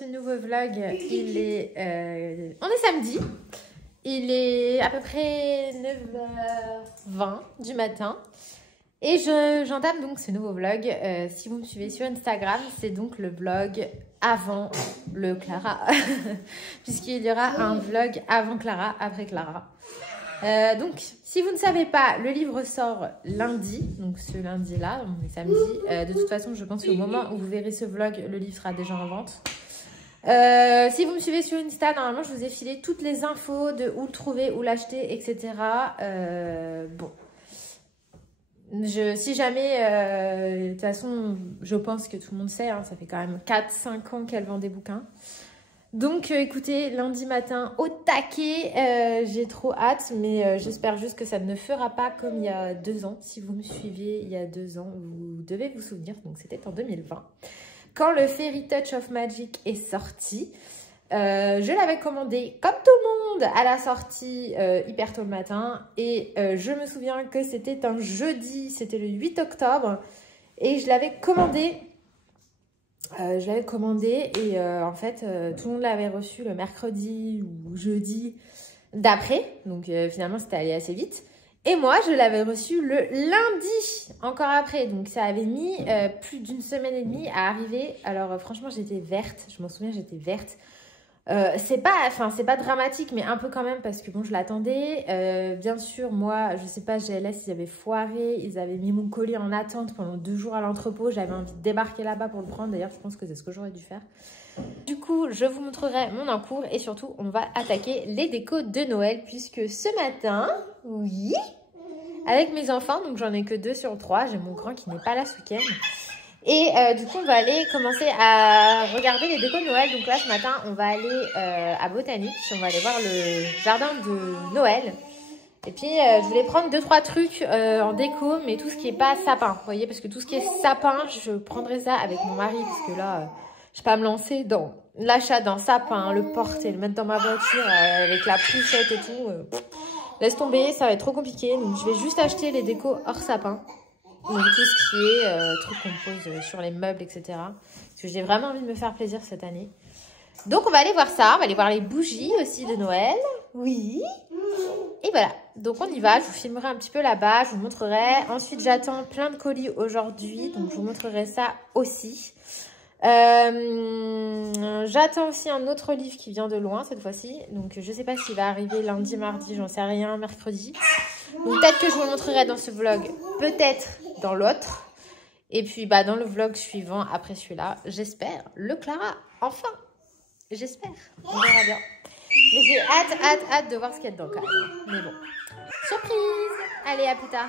ce nouveau vlog. On est samedi. Il est à peu près 9h20 du matin. Et j'entame donc ce nouveau vlog. Si vous me suivez sur Instagram, c'est donc le vlog avant le Clara. Puisqu'il y aura un vlog avant Clara, après Clara. Donc, si vous ne savez pas, le livre sort lundi. Donc, ce lundi-là, on est samedi. De toute façon, je pense qu'au moment où vous verrez ce vlog, le livre sera déjà en vente. Si vous me suivez sur Insta, normalement, je vous ai filé toutes les infos de où le trouver, où l'acheter, etc. Bon. Si jamais, de toute façon, je pense que tout le monde sait, hein, ça fait quand même 4-5 ans qu'elle vend des bouquins. Donc, écoutez, lundi matin, au taquet, j'ai trop hâte, mais j'espère juste que ça ne fera pas comme il y a 2 ans. Si vous me suiviez il y a 2 ans, vous devez vous souvenir, donc c'était en 2020. Quand le Fairy Touch of Magic est sorti, je l'avais commandé comme tout le monde à la sortie hyper tôt le matin. Et je me souviens que c'était un jeudi, c'était le 8 octobre. Et je l'avais commandé. Et en fait, tout le monde l'avait reçu le mercredi ou jeudi d'après. Donc finalement, c'était allé assez vite. Et moi, je l'avais reçu le lundi, encore après. Donc, ça avait mis plus d'1 semaine et demie à arriver. Alors, franchement, j'étais verte. Je m'en souviens, j'étais verte. C'est pas dramatique, mais un peu quand même, parce que bon, je l'attendais. Bien sûr, moi, je sais pas, GLS, ils avaient foiré. Ils avaient mis mon colis en attente pendant 2 jours à l'entrepôt. J'avais envie de débarquer là-bas pour le prendre. D'ailleurs, je pense que c'est ce que j'aurais dû faire. Du coup, je vous montrerai mon encours et surtout, on va attaquer les décos de Noël puisque ce matin, oui, avec mes enfants, donc j'en ai que 2 sur 3, j'ai mon grand qui n'est pas là ce week-end. Et du coup, on va aller commencer à regarder les décos de Noël. Donc là, ce matin, on va aller à Botanique, on va aller voir le jardin de Noël. Et puis, je voulais prendre 2-3 trucs en déco, mais tout ce qui n'est pas sapin, vous voyez, parce que tout ce qui est sapin, je prendrai ça avec mon mari, parce que là... je ne vais pas me lancer dans l'achat d'un sapin, le porter, le mettre dans ma voiture avec la poussette et tout. Laisse tomber, ça va être trop compliqué. Donc, je vais juste acheter les décos hors sapin. Donc, tout ce qui est trucs qu'on pose sur les meubles, etc. Parce que j'ai vraiment envie de me faire plaisir cette année. Donc, on va aller voir ça. On va aller voir les bougies aussi de Noël. Oui. Et voilà. Donc, on y va. Je vous filmerai un petit peu là-bas. Je vous montrerai. Ensuite, j'attends plein de colis aujourd'hui. Donc, je vous montrerai ça aussi. J'attends aussi un autre livre qui vient de loin cette fois-ci. Donc je sais pas s'il va arriver lundi, mardi, j'en sais rien, mercredi. Donc peut-être que je vous le montrerai dans ce vlog, peut-être dans l'autre. Et puis bah dans le vlog suivant après celui-là, j'espère le Clara, enfin. J'espère, on verra bien. Mais j'ai hâte de voir ce qu'il y a dedans quand même. Mais bon, surprise. Allez, à plus tard.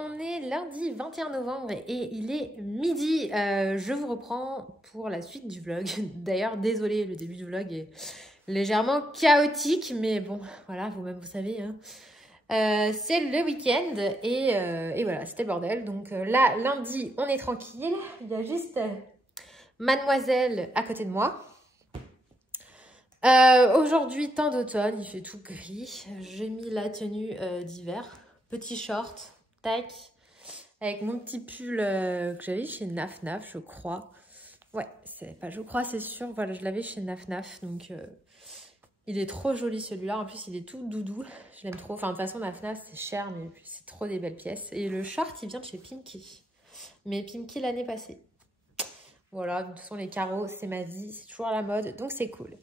On est lundi 21 novembre et il est midi. Je vous reprends pour la suite du vlog. D'ailleurs, désolée, le début du vlog est légèrement chaotique, mais bon, voilà, vous-même vous savez. Hein. C'est le week-end et voilà, c'était le bordel. Donc là, lundi, on est tranquille. Il y a juste mademoiselle à côté de moi. Aujourd'hui, temps d'automne, il fait tout gris. J'ai mis la tenue d'hiver, petit short. Tac, avec mon petit pull que j'avais chez Naf Naf, je crois. Ouais, c'est pas je crois, c'est sûr. Voilà, je l'avais chez Naf Naf. Donc, il est trop joli celui-là. En plus, il est tout doudou. Je l'aime trop. Enfin, de toute façon, Naf Naf, c'est cher, mais c'est trop des belles pièces. Et le short, il vient de chez Pimki. Mais Pimki l'année passée. Voilà, de toute façon, les carreaux, c'est ma vie. C'est toujours à la mode. Donc, c'est cool.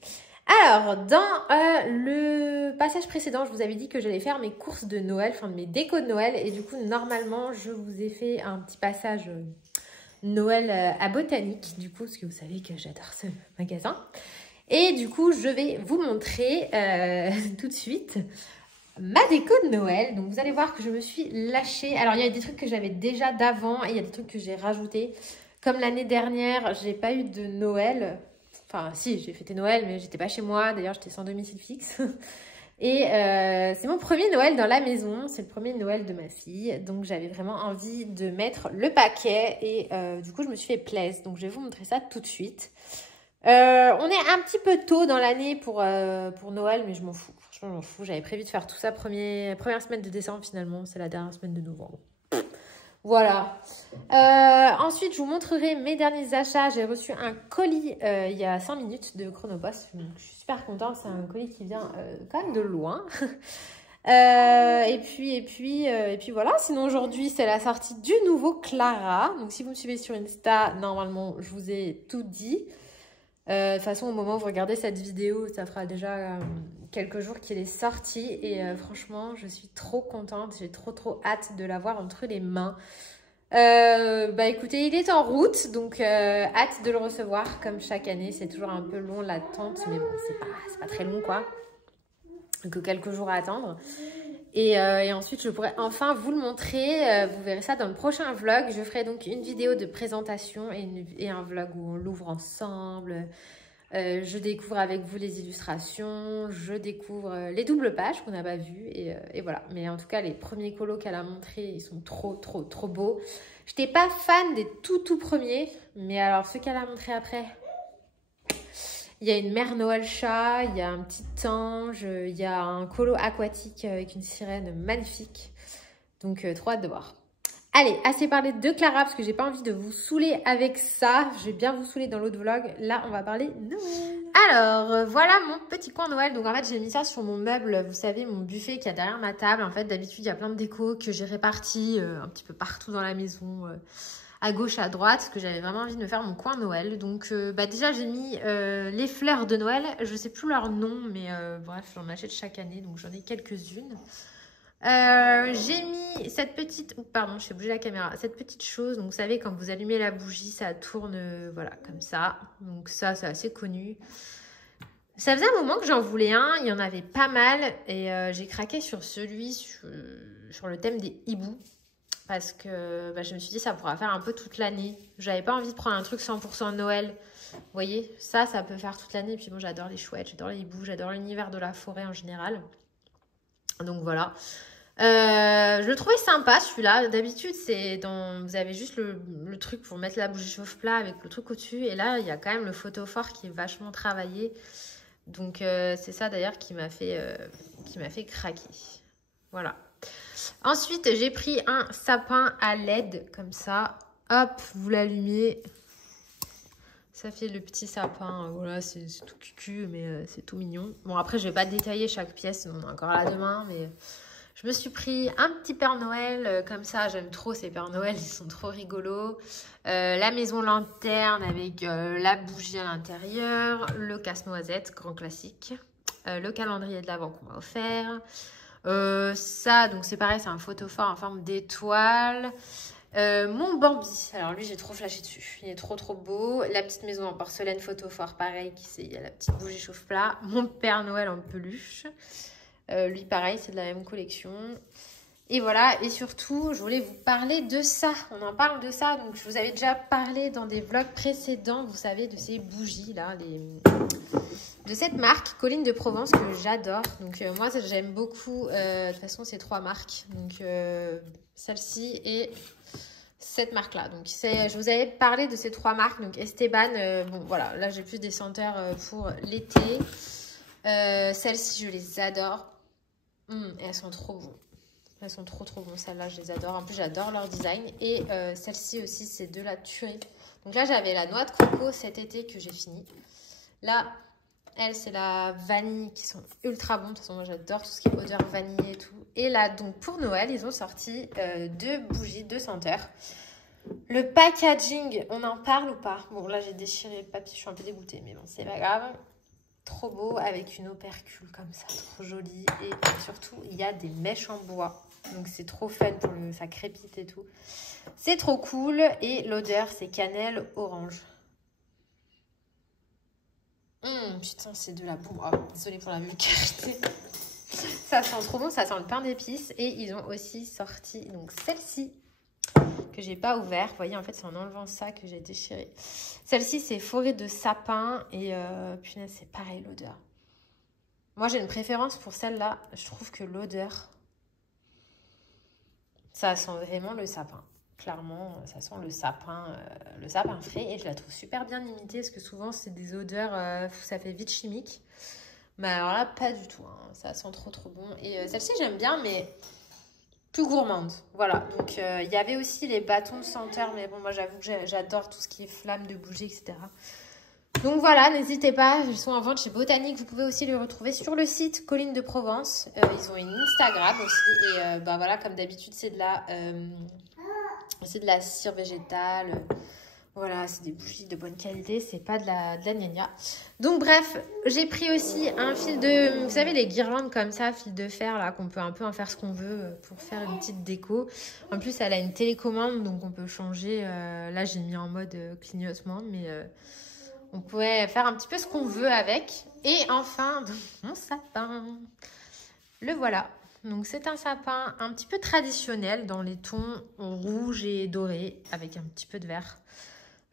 Alors, dans le passage précédent, je vous avais dit que j'allais faire mes courses de Noël, enfin de mes décos de Noël. Et du coup, normalement, je vous ai fait un petit passage Noël à Botanique, du coup, parce que vous savez que j'adore ce magasin. Et du coup, je vais vous montrer tout de suite ma déco de Noël. Donc vous allez voir que je me suis lâchée. Alors il y a des trucs que j'avais déjà d'avant et il y a des trucs que j'ai rajoutés. Comme l'année dernière, j'ai pas eu de Noël. Enfin si, j'ai fêté Noël mais j'étais pas chez moi. D'ailleurs j'étais sans domicile fixe. Et c'est mon premier Noël dans la maison. C'est le premier Noël de ma fille. Donc j'avais vraiment envie de mettre le paquet. Et du coup je me suis fait plaisir. Donc je vais vous montrer ça tout de suite. On est un petit peu tôt dans l'année pour Noël, mais je m'en fous. Franchement, je m'en fous. J'avais prévu de faire tout ça première semaine de décembre, finalement. C'est la dernière semaine de novembre. Voilà. Ensuite, je vous montrerai mes derniers achats. J'ai reçu un colis il y a 5 minutes de Chronopost. Donc, je suis super contente. C'est un colis qui vient quand même de loin. Et puis voilà. Sinon, aujourd'hui, c'est la sortie du nouveau Clara. Donc, si vous me suivez sur Insta, normalement, je vous ai tout dit. De toute façon, au moment où vous regardez cette vidéo, ça fera déjà quelques jours qu'il est sorti. Et franchement, je suis trop contente. J'ai trop hâte de l'avoir entre les mains. Bah écoutez, il est en route. Donc, hâte de le recevoir. Comme chaque année, c'est toujours un peu long l'attente. Mais bon, c'est pas très long quoi. Que quelques jours à attendre. Et ensuite, je pourrai enfin vous le montrer. Vous verrez ça dans le prochain vlog. Je ferai donc une vidéo de présentation et un vlog où on l'ouvre ensemble. Je découvre avec vous les illustrations. Je découvre les doubles pages qu'on n'a pas vues. Et voilà. Mais en tout cas, les premiers colos qu'elle a montrés, ils sont trop beaux. Je n'étais pas fan des tout premiers. Mais alors, ceux qu'elle a montrés après... Il y a une mère Noël chat, il y a un petit ange, il y a un colo aquatique avec une sirène magnifique. Donc, trop hâte de voir. Allez, assez parlé de Clara parce que j'ai pas envie de vous saouler avec ça. Je vais bien vous saouler dans l'autre vlog. Là, on va parler Noël. Alors, voilà mon petit coin Noël. Donc, en fait, j'ai mis ça sur mon meuble. Vous savez, mon buffet qui est derrière ma table. En fait, d'habitude, il y a plein de décos que j'ai répartis un petit peu partout dans la maison. À gauche, à droite, parce que j'avais vraiment envie de me faire mon coin Noël. Donc, déjà, j'ai mis les fleurs de Noël. Je sais plus leur nom, mais bref, j'en achète chaque année, donc j'en ai quelques-unes. J'ai mis cette petite... Oh, pardon, je fais bouger la caméra. Cette petite chose, donc vous savez, quand vous allumez la bougie, ça tourne, voilà, comme ça. Donc ça, c'est assez connu. Ça faisait un moment que j'en voulais un, il y en avait pas mal. Et j'ai craqué sur celui, sur le thème des hiboux. Parce que bah, je me suis dit ça pourra faire un peu toute l'année. J'avais pas envie de prendre un truc 100% Noël. Vous voyez, ça peut faire toute l'année. Et puis bon, j'adore les chouettes, j'adore les hiboux, j'adore l'univers de la forêt en général. Donc voilà. Je le trouvais sympa celui-là. D'habitude, c'est dans... vous avez juste le truc pour mettre la bougie chauffe-plat avec le truc au-dessus. Et là, il y a quand même le photophore qui est vachement travaillé. Donc c'est ça d'ailleurs qui m'a fait craquer. Voilà. Ensuite, j'ai pris un sapin à LED comme ça. Hop, vous l'allumez. Ça fait le petit sapin. Voilà, c'est tout cucu, mais c'est tout mignon. Bon, après, je vais pas détailler chaque pièce. On est encore là demain, mais je me suis pris un petit Père Noël comme ça. J'aime trop ces Pères Noël, ils sont trop rigolos. La maison lanterne avec la bougie à l'intérieur. Le casse-noisette, grand classique. Le calendrier de l'Avent qu'on m'a offert. Ça, donc c'est pareil, c'est un photophore en forme d'étoile. Mon Bambi, alors lui j'ai trop flashé dessus, il est trop beau. La petite maison en porcelaine photophore, pareil, il y a la petite bougie chauffe-plat. Mon Père Noël en peluche, lui pareil, c'est de la même collection. Et voilà, et surtout, je voulais vous parler de ça. On en parle de ça, donc je vous avais déjà parlé dans des vlogs précédents, vous savez, de ces bougies-là, de cette marque, Colline de Provence, que j'adore. Donc moi, j'aime beaucoup, de toute façon, ces 3 marques. Donc celle-ci et cette marque-là. Donc je vous avais parlé de ces 3 marques, donc Esteban, bon voilà, là j'ai plus des senteurs pour l'été. Celles-ci, je les adore. Et elles sont trop bonnes. Elles sont trop bonnes, celles-là, je les adore. En plus, j'adore leur design. Et celle-ci aussi, c'est de la tuerie. Donc là, j'avais la noix de coco cet été que j'ai fini. Là, elle, c'est la vanille qui sont ultra bonnes. De toute façon, moi, j'adore tout ce qui est odeur vanille et tout. Et là, donc, pour Noël, ils ont sorti 2 bougies, 2 senteurs. Le packaging, on en parle ou pas? Bon, là, j'ai déchiré le papier, je suis un peu dégoûtée, mais bon, c'est pas grave. Trop beau, avec une opercule comme ça, trop jolie. Et surtout, il y a des mèches en bois. Donc, c'est trop fun, ça crépite et tout. C'est trop cool. Et l'odeur, c'est cannelle orange. Putain, c'est de la bombe. Oh, désolée pour la vulgarité. Ça sent trop bon, ça sent le pain d'épices. Et ils ont aussi sorti donc celle-ci que j'ai pas ouvert. Vous voyez, en fait, c'est en enlevant ça que j'ai déchiré. Celle-ci, c'est forêt de sapin. Et punaise, c'est pareil, l'odeur. Moi, j'ai une préférence pour celle-là. Je trouve que l'odeur, ça sent vraiment le sapin. Clairement, ça sent le sapin frais. Et je la trouve super bien imitée. Parce que souvent, c'est des odeurs, ça fait vite chimique. Mais alors là, pas du tout. Hein. Ça sent trop, trop bon. Et celle-ci, j'aime bien, mais plus gourmande. Voilà. Donc, il y avait aussi les bâtons de senteur. Mais bon, moi, j'avoue que j'adore tout ce qui est flamme de bougie, etc. Donc voilà, n'hésitez pas, ils sont en vente chez Botanique. Vous pouvez aussi les retrouver sur le site Collines de Provence. Ils ont une Instagram aussi. Et bah voilà, comme d'habitude, c'est de la cire végétale. Voilà, c'est des bougies de bonne qualité, c'est pas de la gnagna. Donc bref, j'ai pris aussi un fil de... Vous savez, les guirlandes comme ça, fil de fer, là, qu'on peut un peu en faire ce qu'on veut pour faire une petite déco. En plus, elle a une télécommande, donc on peut changer. Là, j'ai mis en mode clignotement, mais on pourrait faire un petit peu ce qu'on veut avec. Et enfin, mon sapin. Le voilà. Donc c'est un sapin un petit peu traditionnel dans les tons rouge et doré, avec un petit peu de vert.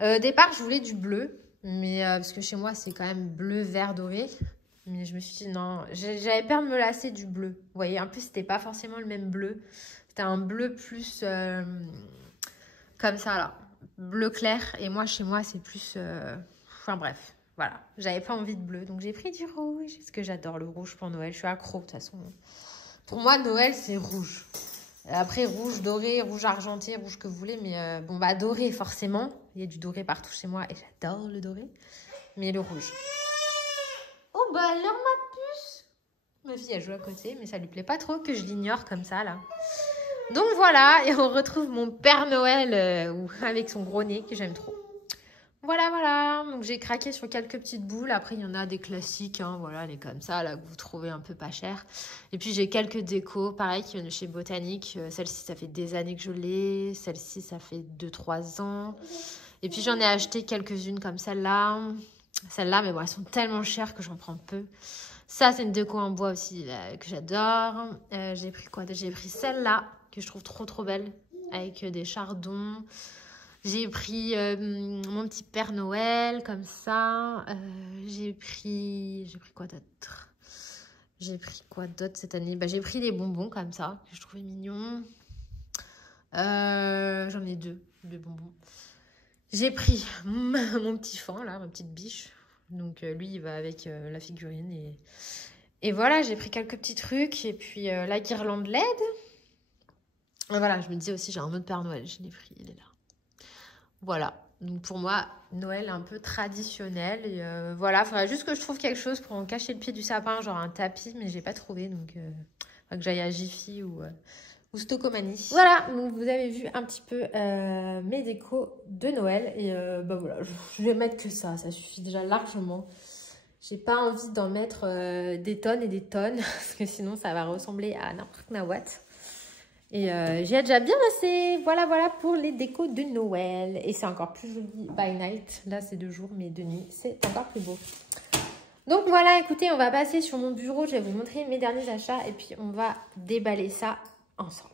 Au départ, je voulais du bleu, mais parce que chez moi, c'est quand même bleu, vert, doré. Mais je me suis dit, non, j'avais peur de me lasser du bleu. Vous voyez, en plus, c'était pas forcément le même bleu. C'était un bleu plus comme ça, là. Bleu clair. Et moi, chez moi, c'est plus... Enfin bref, voilà. J'avais pas envie de bleu, donc j'ai pris du rouge. Parce que j'adore le rouge pour Noël. Je suis accro, de toute façon. Pour moi, Noël, c'est rouge. Après, rouge doré, rouge argenté, rouge que vous voulez. Mais bon, bah doré, forcément. Il y a du doré partout chez moi et j'adore le doré. Mais le rouge. Oh, bah alors, ma puce. Ma fille, elle joue à côté, mais ça lui plaît pas trop que je l'ignore comme ça, là. Donc voilà, et on retrouve mon Père Noël avec son gros nez que j'aime trop. Voilà, voilà. Donc j'ai craqué sur quelques petites boules. Après, il y en a des classiques, hein, voilà, les comme ça, là, que vous trouvez un peu pas cher. Et puis j'ai quelques décos, pareil, qui viennent de chez Botanique. Celle-ci, ça fait des années que je l'ai. Celle-ci, ça fait 2-3 ans. Et puis j'en ai acheté quelques-unes comme celle-là. Celle-là, mais bon, elles sont tellement chères que j'en prends peu. Ça, c'est une déco en bois aussi là, que j'adore. J'ai pris quoi? J'ai pris celle-là, que je trouve trop, trop belle, avec des chardons. J'ai pris mon petit Père Noël, comme ça. J'ai pris quoi d'autre? J'ai pris quoi d'autre cette année? Bah, j'ai pris les bonbons, comme ça, que je trouvais mignons. J'en ai deux bonbons. J'ai pris mon petit fan, là, ma petite biche. Donc, lui, il va avec la figurine. Et voilà, j'ai pris quelques petits trucs. Et puis, la guirlande LED. Et voilà, je me disais aussi, j'ai un autre Père Noël. Je l'ai pris, il est là. Voilà, donc pour moi, Noël un peu traditionnel. Et voilà, il faudrait juste que je trouve quelque chose pour en cacher le pied du sapin, genre un tapis, mais je n'ai pas trouvé. Donc, que j'aille à Jiffy ou Stocomanie. Voilà, donc vous avez vu un petit peu mes décos de Noël. Et bah voilà, je vais mettre que ça suffit déjà largement. J'ai pas envie d'en mettre des tonnes et des tonnes, parce que sinon ça va ressembler à n'importe quoi. Et j'ai déjà bien assez. Voilà, voilà pour les décos de Noël. Et c'est encore plus joli by night. Là, c'est 2 jours, mais de nuit, c'est encore plus beau. Donc voilà, écoutez, on va passer sur mon bureau. Je vais vous montrer mes derniers achats. Et puis, on va déballer ça ensemble.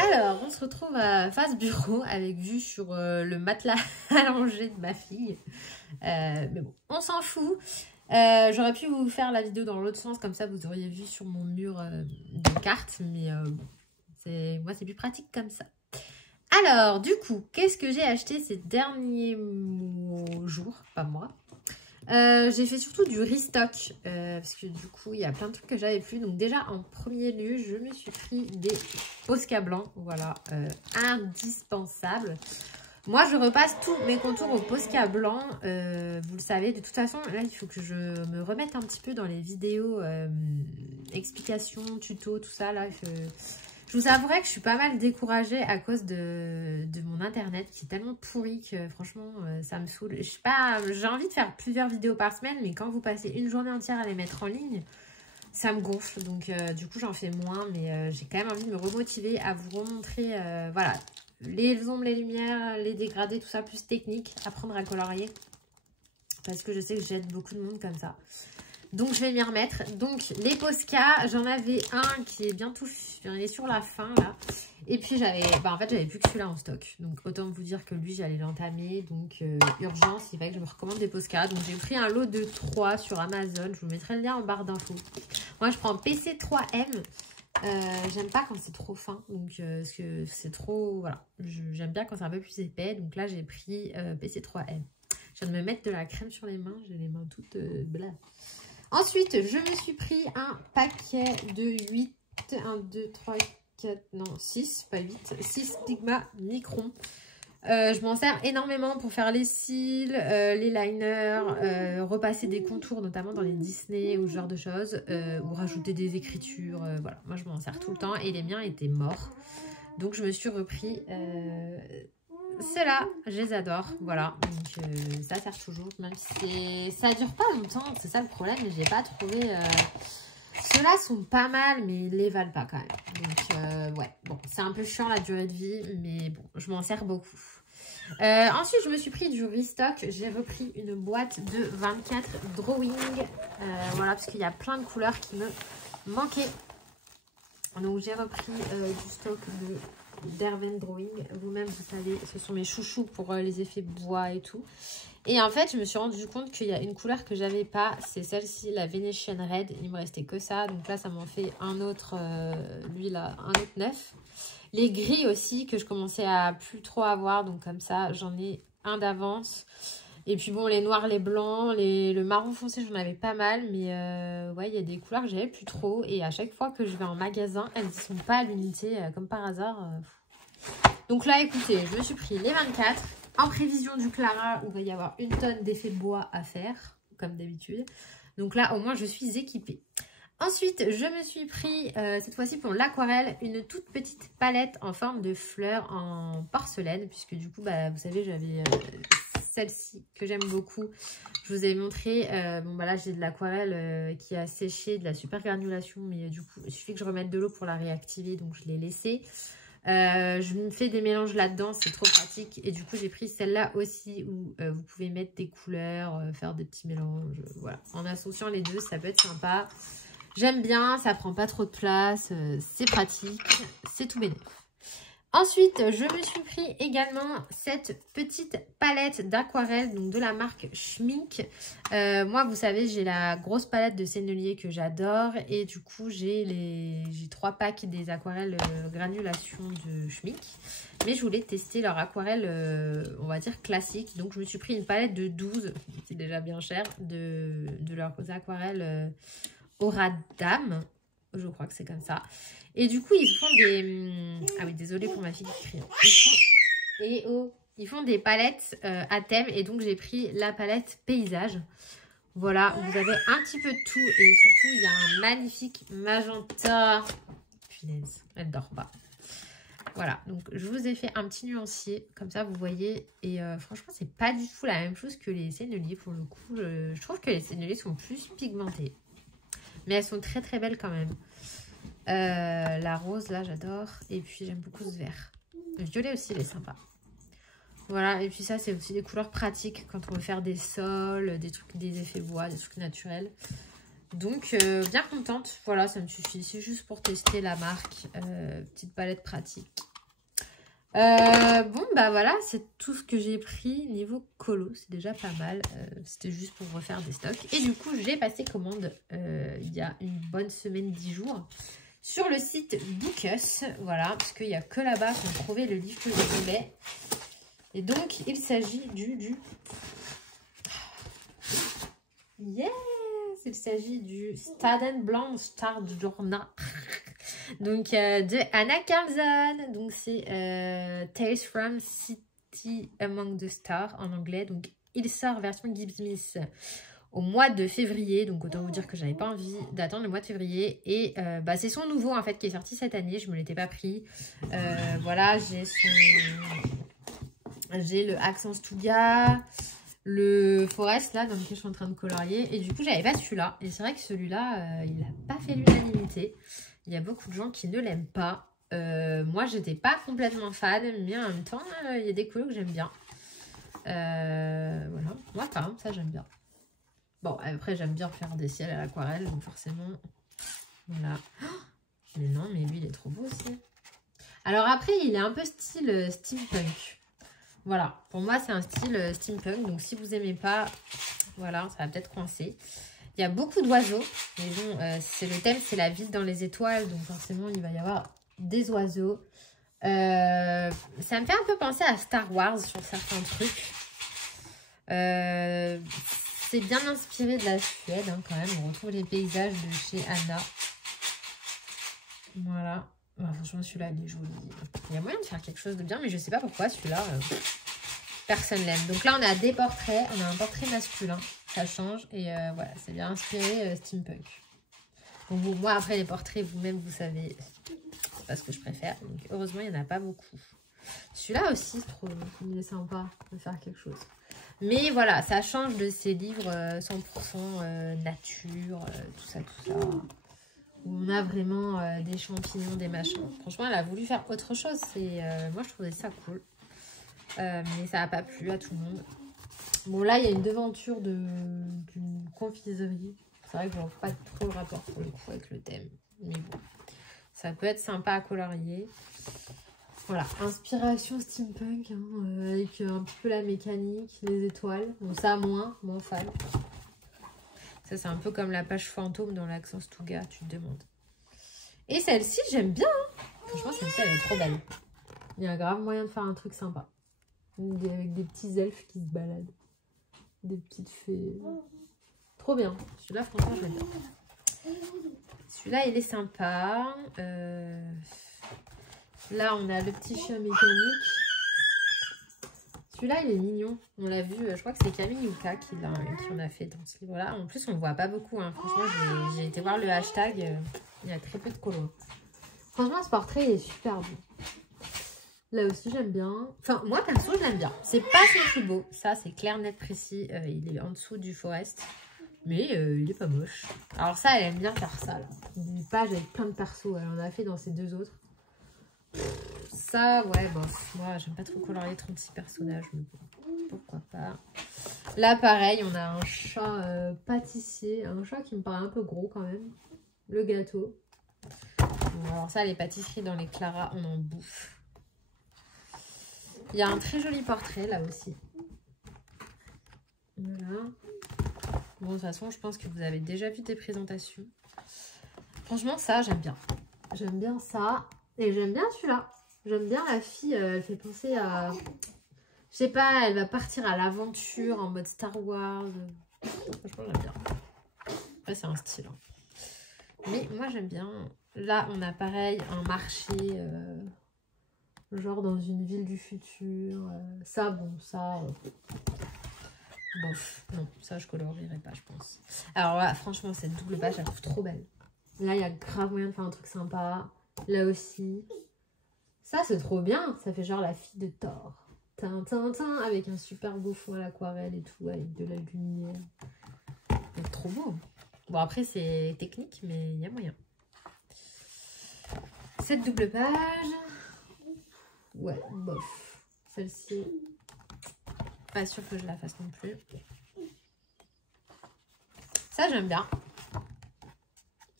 Alors, on se retrouve face bureau avec vue sur le matelas allongé de ma fille. Mais bon, on s'en fout. J'aurais pu vous faire la vidéo dans l'autre sens. Comme ça, vous auriez vu sur mon mur de cartes. Mais bon. Moi, c'est plus pratique comme ça. Alors, du coup, qu'est-ce que j'ai acheté ces derniers jours? Pas moi. J'ai fait surtout du restock. Parce que du coup, il y a plein de trucs que j'avais plus. Donc déjà, en premier lieu, je me suis pris des Posca blancs. Voilà, indispensables. Moi, je repasse tous mes contours au Posca blanc. Vous le savez, de toute façon, là, il faut que je me remette un petit peu dans les vidéos explications, tutos, tout ça. Là, je vous avouerai que je suis pas mal découragée à cause de mon internet qui est tellement pourri que franchement ça me saoule. Je sais pas, j'ai envie de faire plusieurs vidéos par semaine, mais quand vous passez une journée entière à les mettre en ligne, ça me gonfle. Donc du coup j'en fais moins, mais j'ai quand même envie de me remotiver à vous remontrer voilà, les ombres, les lumières, les dégradés, tout ça plus technique, apprendre à colorier. Parce que je sais que j'aide beaucoup de monde comme ça. Donc je vais m'y remettre. Donc les Posca, j'en avais un qui est bientôt, il est sur la fin là. Et puis j'avais, en fait j'avais plus que celui-là en stock. Donc autant vous dire que lui j'allais l'entamer. Donc urgence, il fallait que je me recommande des Posca. Donc j'ai pris un lot de 3 sur Amazon. Je vous mettrai le lien en barre d'infos. Moi je prends PC3M. J'aime pas quand c'est trop fin. Donc parce que c'est trop, voilà. J'aime bien quand c'est un peu plus épais. Donc là j'ai pris PC3M. Je viens de me mettre de la crème sur les mains. J'ai les mains toutes bla. Ensuite, je me suis pris un paquet de 8, 1, 2, 3, 4, non 6, pas 8, 6 Stigma Micron. Je m'en sers énormément pour faire les cils, les liners, repasser des contours, notamment dans les Disney ou ce genre de choses, ou rajouter des écritures. Voilà, moi je m'en sers tout le temps et les miens étaient morts. Donc je me suis repris ceux-là, je les adore, voilà, donc ça sert toujours, même si ça dure pas longtemps, c'est ça le problème, mais j'ai pas trouvé, ceux-là sont pas mal, mais ils les valent pas quand même, donc ouais, bon, c'est un peu chiant la durée de vie, mais bon, je m'en sers beaucoup. Ensuite, je me suis pris du restock, j'ai repris une boîte de 24 drawing, voilà, parce qu'il y a plein de couleurs qui me manquaient, donc j'ai repris du stock de d'Herven Drawing. Vous-même, vous savez, ce sont mes chouchous pour les effets bois et tout. Et en fait, je me suis rendu compte qu'il y a une couleur que j'avais pas. C'est celle-ci, la Venetian Red. Il me restait que ça. Donc là, ça m'en fait un autre, lui là, un autre neuf. Les gris aussi, que je commençais à plus trop avoir. Donc comme ça, j'en ai un d'avance. Et puis bon, les noirs, les blancs, le marron foncé, j'en avais pas mal. Mais ouais, il y a des couleurs que j'avais plus trop. Et à chaque fois que je vais en magasin, elles ne sont pas à l'unité, comme par hasard. Donc là, écoutez, je me suis pris les 24. En prévision du Clara, où il va y avoir une tonne d'effets de bois à faire, comme d'habitude. Donc là, au moins, je suis équipée. Ensuite, je me suis pris, cette fois-ci pour l'aquarelle, une toute petite palette en forme de fleurs en porcelaine. Puisque du coup, vous savez, j'avais celle-ci que j'aime beaucoup. Je vous avais montré, bon bah là j'ai de l'aquarelle qui a séché, de la super granulation. Mais du coup, il suffit que je remette de l'eau pour la réactiver. Donc je l'ai laissée. Je me fais des mélanges là-dedans, c'est trop pratique. Et du coup, j'ai pris celle-là aussi où vous pouvez mettre des couleurs, faire des petits mélanges. Voilà, en associant les deux, ça peut être sympa. J'aime bien, ça prend pas trop de place, c'est pratique, c'est tout bénef. Ensuite, je me suis pris également cette petite palette d'aquarelle, donc de la marque Schmink. Moi, vous savez, j'ai la grosse palette de Sennelier que j'adore. Et du coup, j'ai 3 packs des aquarelles granulation de Schmink. Mais je voulais tester leur aquarelle, on va dire classique. Donc, je me suis pris une palette de 12, c'est déjà bien cher, de leurs aquarelles Aura Dame. Je crois que c'est comme ça. Et du coup, ils font des... Ah oui, désolée pour ma fille qui crie. Ils font des palettes à thème. Et donc, j'ai pris la palette paysage. Voilà, vous avez un petit peu de tout. Et surtout, il y a un magnifique magenta. Punaise, elle dort pas. Voilà, donc je vous ai fait un petit nuancier. Comme ça, vous voyez. Et franchement, c'est pas du tout la même chose que les Sennelier. Pour le coup, je trouve que les Sennelier sont plus pigmentés. Mais elles sont très très belles quand même. La rose là j'adore. Et puis j'aime beaucoup ce vert. Le violet aussi il est sympa. Voilà, et puis ça c'est aussi des couleurs pratiques quand on veut faire des sols, des trucs, des effets bois, des trucs naturels. Donc bien contente. Voilà, ça me suffit. C'est juste pour tester la marque. Petite palette pratique. Bon bah voilà, c'est tout ce que j'ai pris niveau colo, c'est déjà pas mal. C'était juste pour refaire des stocks. Et du coup j'ai passé commande il y a une bonne semaine, 10 jours sur le site Bookus, voilà, parce qu'il n'y a que là-bas qu'on trouvait le livre que je voulais. Et donc il s'agit du yes, il s'agit du Staden Blanc Star Journal. Donc de Anna Carlson. Donc c'est Tales from City Among the Stars en anglais. Donc il sort version Gibbs Smith au mois de février. Donc autant vous dire que j'avais pas envie d'attendre le mois de février. Et c'est son nouveau en fait qui est sorti cette année. Je me l'étais pas pris. Voilà, j'ai le Accent Stuga, le Forest là dans lequel je suis en train de colorier. Et du coup j'avais pas celui-là. Et c'est vrai que celui-là il n'a pas fait l'unanimité. Il y a beaucoup de gens qui ne l'aiment pas. Moi, j'étais pas complètement fan, mais en même temps, il y a des couleurs que j'aime bien. Voilà, moi quand même, ça j'aime bien. Bon, après, j'aime bien faire des ciels à l'aquarelle, donc forcément, voilà. Mais non, mais lui, il est trop beau aussi. Alors après, il est un peu style steampunk. Voilà, pour moi, c'est un style steampunk. Donc, si vous aimez pas, voilà, ça va peut-être coincer. Il y a beaucoup d'oiseaux. Mais bon, c'est le thème, c'est la ville dans les étoiles. Donc, forcément, il va y avoir des oiseaux. Ça me fait un peu penser à Star Wars sur certains trucs. C'est bien inspiré de la Suède, hein, quand même. On retrouve les paysages de chez Anna. Voilà. Franchement, celui-là, il est joli. Il y a moyen de faire quelque chose de bien, mais je sais pas pourquoi celui-là, personne l'aime. Donc là, on a des portraits. On a un portrait masculin. Ça change. Et voilà, c'est bien inspiré steampunk. Donc bon, moi, après, les portraits, vous-même, vous savez, c'est pas ce que je préfère. Donc heureusement, il n'y en a pas beaucoup. Celui-là aussi, il est sympa de faire quelque chose. Mais voilà, ça change de ces livres 100% nature, tout ça, où on a vraiment des champignons, des machins. Franchement, elle a voulu faire autre chose. Moi, je trouvais ça cool. Mais ça n'a pas plu à tout le monde. Bon, là, il y a une devanture d'une confiserie. C'est vrai que je vois pas trop le rapport pour le coup avec le thème. Mais bon, ça peut être sympa à colorier. Voilà, inspiration steampunk, hein, avec un petit peu la mécanique, les étoiles. Bon, ça, moins fan. Ça, c'est un peu comme la page fantôme dans l'accent Stuga, tu te demandes. Et celle-ci, j'aime bien. Hein. Franchement, celle-ci, elle est trop belle. Il y a grave moyen de faire un truc sympa. Avec des petits elfes qui se baladent. Des petites fées. Trop bien. Celui-là, franchement, je l'aime bien. Celui-là, il est sympa. Là, on a le petit chien mécanique. Celui-là, il est mignon. On l'a vu, je crois que c'est Camille Yuka qui en a fait dans ce livre-là. En plus, on ne voit pas beaucoup. Hein. Franchement, j'ai été voir le hashtag. Il y a très peu de colos. Franchement, ce portrait, il est super beau. Là aussi, j'aime bien. Enfin, moi, perso, je l'aime bien. C'est pas son plus beau. Ça, c'est clair, net, précis. Il est en dessous du Forest. Mais il est pas moche. Alors ça, elle aime bien faire ça. Là. Une page avec plein de persos. Elle en a fait dans ces deux autres. Ça, ouais, bof. Moi, j'aime pas trop colorier 36 personnages. Mais bon, pourquoi pas. Là, pareil, on a un chat pâtissier. Un chat qui me paraît un peu gros quand même. Le gâteau. Bon, alors ça, les pâtisseries dans les Clara, on en bouffe. Il y a un très joli portrait là aussi. Voilà. Bon, de toute façon, je pense que vous avez déjà vu des présentations. Franchement, ça, j'aime bien. J'aime bien ça. Et j'aime bien celui-là. J'aime bien la fille. Elle fait penser à... Je sais pas, elle va partir à l'aventure en mode Star Wars. Franchement, j'aime bien. Après, c'est un style. Hein. Mais moi, j'aime bien. Là, on a pareil un marché... genre dans une ville du futur. Ça, bon, ça... Bof, non, ça je colorierai pas, je pense. Alors là, franchement, cette double page, je la trouve trop belle. Là, il y a grave moyen de faire un truc sympa. Là aussi. Ça, c'est trop bien. Ça fait genre la fille de Thor. Tintin, avec un super beau fond à l'aquarelle et tout, avec de la lumière. C'est trop beau. Bon, après, c'est technique, mais il y a moyen. Cette double page. Ouais, bof. Celle-ci. Pas sûre que je la fasse non plus. Ça, j'aime bien.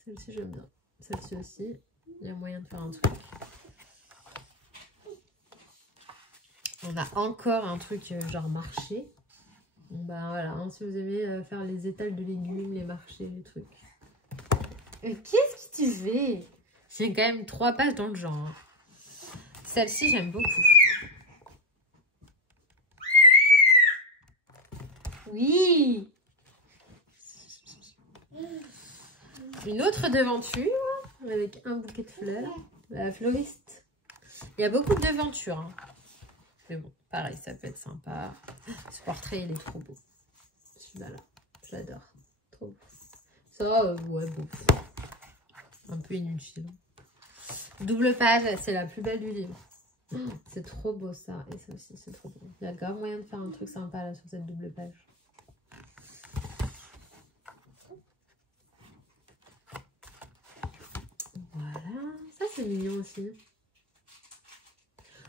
Celle-ci, j'aime bien. Celle-ci aussi. Il y a moyen de faire un truc. On a encore un truc genre marché. Bon, bah voilà, hein, si vous aimez faire les étals de légumes, les marchés, les trucs. Qu'est-ce que tu fais? C'est quand même 3 pages dans le genre. Hein. Celle-ci, j'aime beaucoup. Oui. Une autre devanture avec un bouquet de fleurs. La fleuriste. Il y a beaucoup de devantures. Hein. Mais bon, pareil, ça peut être sympa. Ce portrait, il est trop beau. Celui-là, je l'adore. Trop beau. Ça, ouais, bon. Un peu inutile. Double page, c'est la plus belle du livre. C'est trop beau ça. Et ça aussi, c'est trop beau. Il y a grave moyen de faire un truc sympa là sur cette double page. Voilà. Ça, c'est mignon aussi.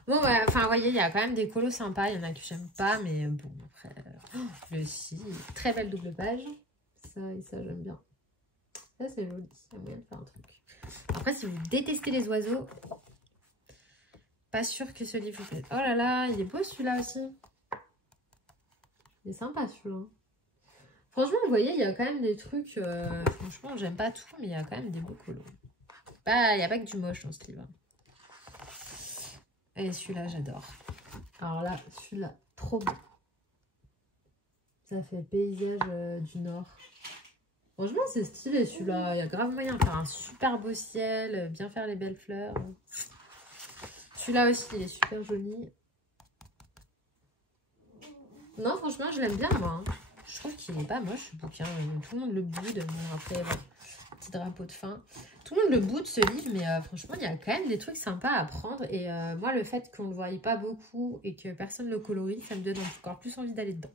Bon, ouais, enfin, vous voyez, il y a quand même des colos sympas. Il y en a que j'aime pas, mais bon, après, le si. Très belle double page. et ça, j'aime bien. Ça, c'est joli. Il y a moyen de faire un truc. Après, si vous détestez les oiseaux, pas sûr que ce livre vous plaise. Oh là là, il est beau celui-là aussi. Il est sympa celui-là. Franchement, vous voyez, il y a quand même des trucs... franchement, j'aime pas tout, mais il y a quand même des beaux colos. Il n'y a pas que du moche dans ce livre. Et celui-là, j'adore. Alors là, celui-là, trop beau. Ça fait paysage du Nord. Franchement, c'est stylé celui-là. Il y a grave moyen de faire un super beau ciel, bien faire les belles fleurs. Celui-là aussi, il est super joli. Non, franchement, je l'aime bien, moi. Je trouve qu'il n'est pas moche, ce bouquin. Tout le monde le boude. Bon, après, petit drapeau de fin. Tout le monde le boude, ce livre, mais franchement, il y a quand même des trucs sympas à prendre. Et moi, le fait qu'on ne le voie pas beaucoup et que personne ne le colorie, ça me donne encore plus envie d'aller dedans.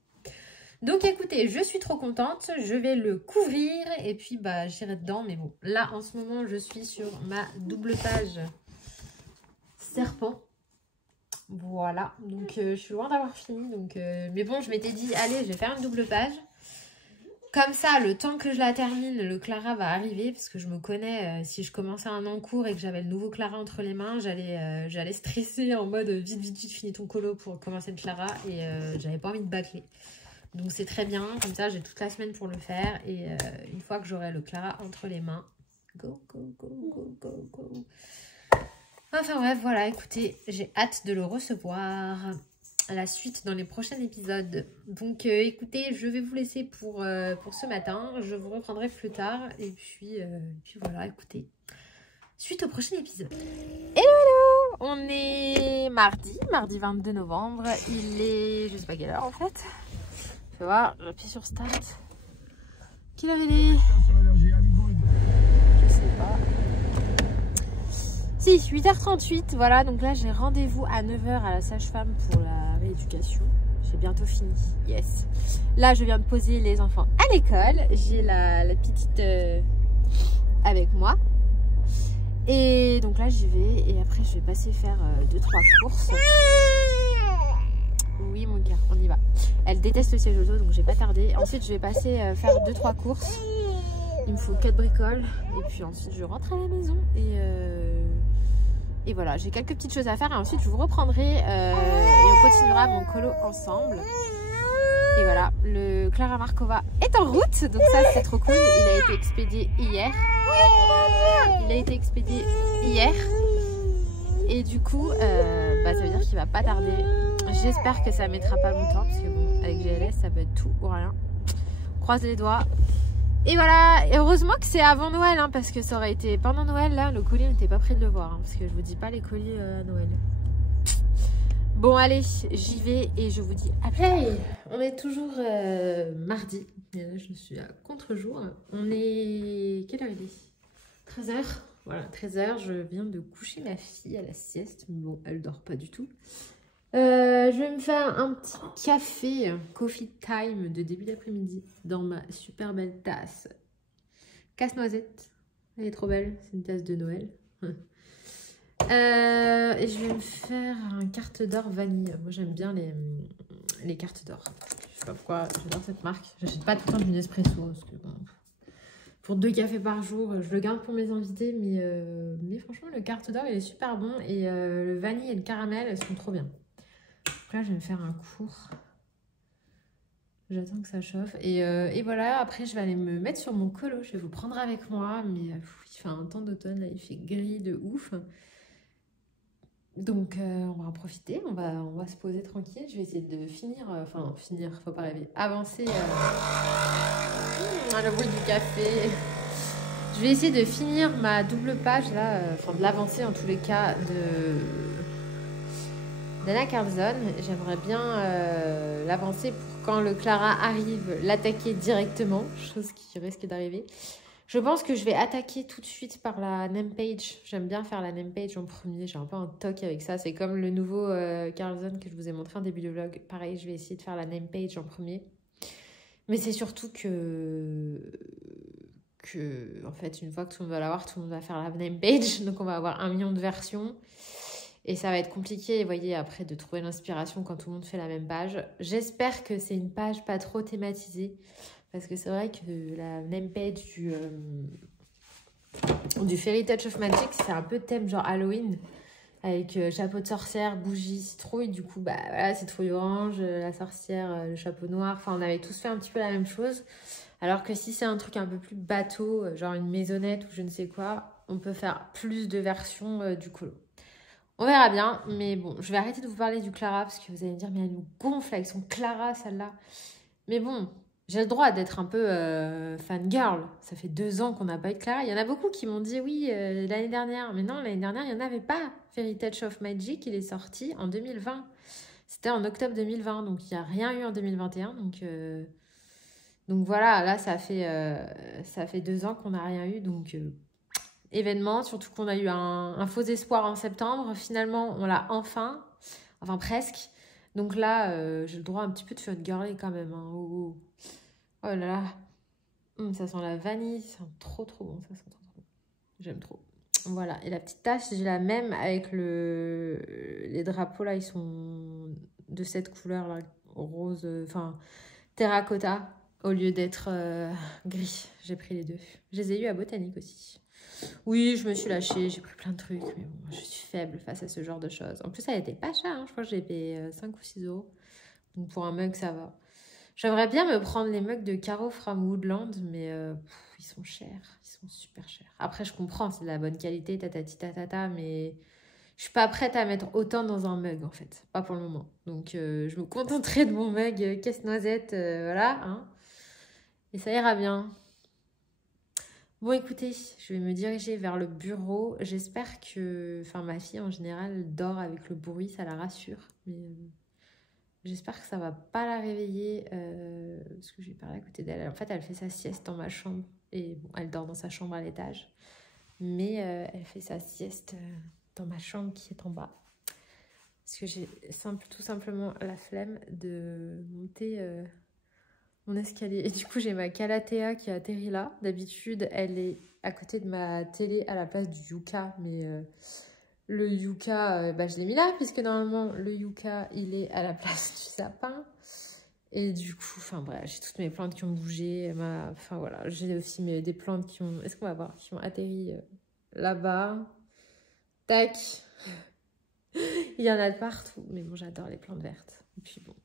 Donc, écoutez, je suis trop contente. Je vais le couvrir et puis, bah, j'irai dedans. Mais bon, là, en ce moment, je suis sur ma double page serpent. Voilà, donc je suis loin d'avoir fini. Donc, mais bon, je m'étais dit, allez, je vais faire une double page. Comme ça, le temps que je la termine, le Clara va arriver. Parce que je me connais, si je commençais un an cours et que j'avais le nouveau Clara entre les mains, j'allais stresser en mode vite, vite, vite, finis ton colo pour commencer le Clara. Et j'avais pas envie de bâcler. Donc c'est très bien, comme ça j'ai toute la semaine pour le faire. Et une fois que j'aurai le Clara entre les mains, go, go, go, go, go, go. Enfin bref, voilà, écoutez, j'ai hâte de le recevoir. La suite dans les prochains épisodes. Donc écoutez, je vais vous laisser pour ce matin. Je vous reprendrai plus tard. Et puis voilà, écoutez. Suite au prochain épisode. Hello, hello! On est mardi 22 novembre. Il est, je sais pas quelle heure en fait. Je vais voir, j'appuie sur Start. Quelle heure il est? Je sais pas. Si, 8h38, voilà, donc là j'ai rendez-vous à 9h à la sage-femme pour la rééducation. J'ai bientôt fini, yes. Là je viens de poser les enfants à l'école, j'ai la petite avec moi. Et donc là j'y vais et après je vais passer faire 2-3 courses. Oui mon gars, on y va. Elle déteste le siège auto donc j'ai pas tardé. Ensuite je vais passer faire 2-3 courses. Il me faut 4 bricoles et puis ensuite je rentre à la maison et voilà, j'ai quelques petites choses à faire et ensuite je vous reprendrai et on continuera mon colo ensemble. Et voilà, le Clara Markova est en route, donc ça c'est trop cool. Il a été expédié hier. Et du coup, ça veut dire qu'il va pas tarder. J'espère que ça mettra pas longtemps parce que bon, avec GLS ça peut être tout ou rien. Croise les doigts. Et voilà, et heureusement que c'est avant Noël, hein, parce que ça aurait été pendant Noël, là, le colis n'était pas prêt de le voir, hein, parce que je vous dis pas les colis à Noël. Bon, allez, j'y vais et je vous dis à plus. Hey, on est toujours mardi, et là, je suis à contre-jour. On est... Quelle heure il est? 13h. Voilà, 13h, je viens de coucher ma fille à la sieste, mais bon, elle dort pas du tout. Je vais me faire un petit café, coffee time de début d'après-midi dans ma super belle tasse casse-noisette. Elle est trop belle, c'est une tasse de Noël. Et je vais me faire un carte d'or vanille. Moi j'aime bien les cartes d'or. Je sais pas pourquoi, j'adore cette marque. J'achète pas tout le temps du Nespresso parce que bon, pour 2 cafés par jour, je le garde pour mes invités, mais franchement le carte d'or il est super bon et le vanille et le caramel elles sont trop bien. Donc là, je vais me faire un cours. J'attends que ça chauffe. Et voilà, après, je vais aller me mettre sur mon colo. Je vais vous prendre avec moi. Mais il fait un temps d'automne, là, il fait gris de ouf. Donc, on va en profiter. On va se poser tranquille. Je vais essayer de finir. Faut pas rêver. Avancer. Le bruit du café. Je vais essayer de finir ma double page, là. De l'avancer, en tous les cas, d'Anna Carlson. J'aimerais bien l'avancer pour quand le Clara arrive, l'attaquer directement, chose qui risque d'arriver. Je pense que je vais attaquer tout de suite par la name page. J'aime bien faire la name page en premier, j'ai un peu un toc avec ça. C'est comme le nouveau Carlson que je vous ai montré en début de vlog. Pareil, je vais essayer de faire la name page en premier. Mais c'est surtout que en fait, une fois que tout le monde va l'avoir, tout le monde va faire la name page. Donc on va avoir 1 million de versions. Et ça va être compliqué, vous voyez, après de trouver l'inspiration quand tout le monde fait la même page. J'espère que c'est une page pas trop thématisée. Parce que c'est vrai que la name page du Fairy Touch of Magic, c'est un peu thème genre Halloween. Avec chapeau de sorcière, bougie, citrouille. Du coup, bah voilà, citrouille orange, la sorcière, le chapeau noir. Enfin, on avait tous fait un petit peu la même chose. Alors que si c'est un truc un peu plus bateau, genre une maisonnette ou je ne sais quoi, on peut faire plus de versions du colo. On verra bien, mais bon, je vais arrêter de vous parler du Clara parce que vous allez me dire, mais elle nous gonfle avec son Clara, celle-là. Mais bon, j'ai le droit d'être un peu fangirl. Ça fait 2 ans qu'on n'a pas eu de Clara. Il y en a beaucoup qui m'ont dit oui l'année dernière. Mais non, l'année dernière, il n'y en avait pas. Fairy Touch of Magic, il est sorti en 2020. C'était en octobre 2020, donc il n'y a rien eu en 2021. Donc voilà, là, ça fait 2 ans qu'on n'a rien eu. Donc événement, surtout qu'on a eu un faux espoir en septembre. Finalement, on l'a enfin presque. Donc là, j'ai le droit un petit peu de fangirler quand même. Hein. Oh, oh. Oh là là, ça sent la vanille, ça sent trop bon, ça sent trop bon. J'aime trop. Voilà, et la petite tache, j'ai la même avec les drapeaux là, ils sont de cette couleur là, rose, enfin terracotta, au lieu d'être gris. J'ai pris les 2. Je les ai eu à Botanique aussi. Oui, je me suis lâchée, j'ai pris plein de trucs, mais bon, je suis faible face à ce genre de choses. En plus, ça a été pas cher, hein. Je crois que j'ai payé 5 ou 6 euros. Donc pour un mug, ça va. J'aimerais bien me prendre les mugs de Caro from Woodland, mais ils sont chers, ils sont super chers. Après, je comprends, c'est de la bonne qualité, tatati tatata, mais je suis pas prête à mettre autant dans un mug, en fait. Pas pour le moment. Donc, je me contenterai de mon mug casse-noisette, voilà, hein. Et ça ira bien. Bon, écoutez, je vais me diriger vers le bureau. J'espère que... Enfin, ma fille, en général, dort avec le bruit, ça la rassure. Mais j'espère que ça va pas la réveiller parce que je vais parler à côté d'elle. En fait, elle fait sa sieste dans ma chambre. Et bon, elle dort dans sa chambre à l'étage. Mais elle fait sa sieste dans ma chambre qui est en bas. Parce que j'ai tout simplement la flemme de monter mon escalier. Et du coup, j'ai ma Calathea qui a atterri là. D'habitude, elle est à côté de ma télé à la place du Yucca. Mais le Yucca, je l'ai mis là, puisque normalement, le Yucca, il est à la place du sapin. Et du coup, enfin bref, j'ai toutes mes plantes qui ont bougé. Enfin voilà, j'ai aussi des plantes qui ont... Est-ce qu'on va voir? Qui ont atterri là-bas. Tac. Il y en a de partout. Mais bon, j'adore les plantes vertes. Et puis bon...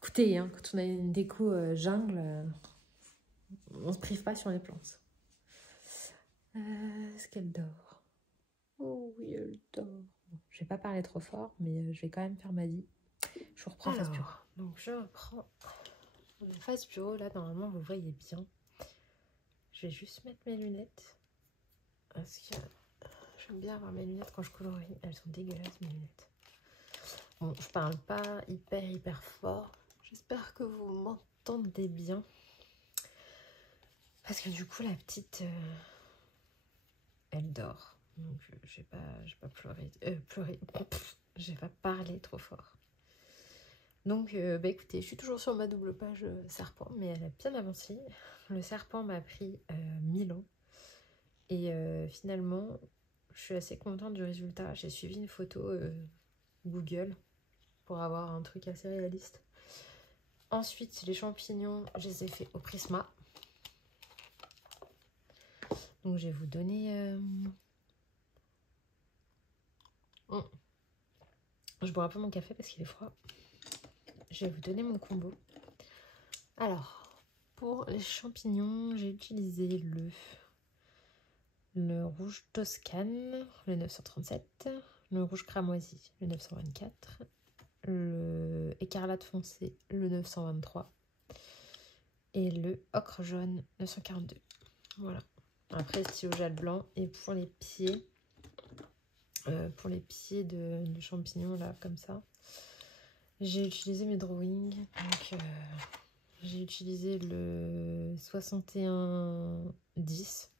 Écoutez, hein, quand on a une déco jungle, on se prive pas sur les plantes. Est-ce qu'elle dort? Oh oui, elle dort. Bon, je vais pas parler trop fort, mais je vais quand même faire ma vie. Je vous reprends face bureau. Donc je reprends face bureau. Là, normalement, vous voyez bien. Je vais juste mettre mes lunettes. Parce que j'aime bien avoir mes lunettes quand je colorie. Elles sont dégueulasses, mes lunettes. Bon, je parle pas hyper fort. J'espère que vous m'entendez bien. Parce que du coup, la petite, elle dort. Donc, je vais pas pleurer. Je vais pas parler trop fort. Donc, écoutez, je suis toujours sur ma double page serpent, mais elle a bien avancé. Le serpent m'a pris 1000 ans. Et finalement, je suis assez contente du résultat. J'ai suivi une photo Google pour avoir un truc assez réaliste. Ensuite, les champignons, je les ai fait au Prisma. Donc, je vais vous donner... Je bois un peu mon café parce qu'il est froid. Je vais vous donner mon combo. Alors, pour les champignons, j'ai utilisé le rouge Toscane, le 937, le rouge cramoisi, le 924, le écarlate foncé, le 923 et le ocre jaune 942. Voilà. Après, stylo gel blanc. Et pour les pieds de champignons, là, comme ça, j'ai utilisé mes drawings. Donc, j'ai utilisé le 6110,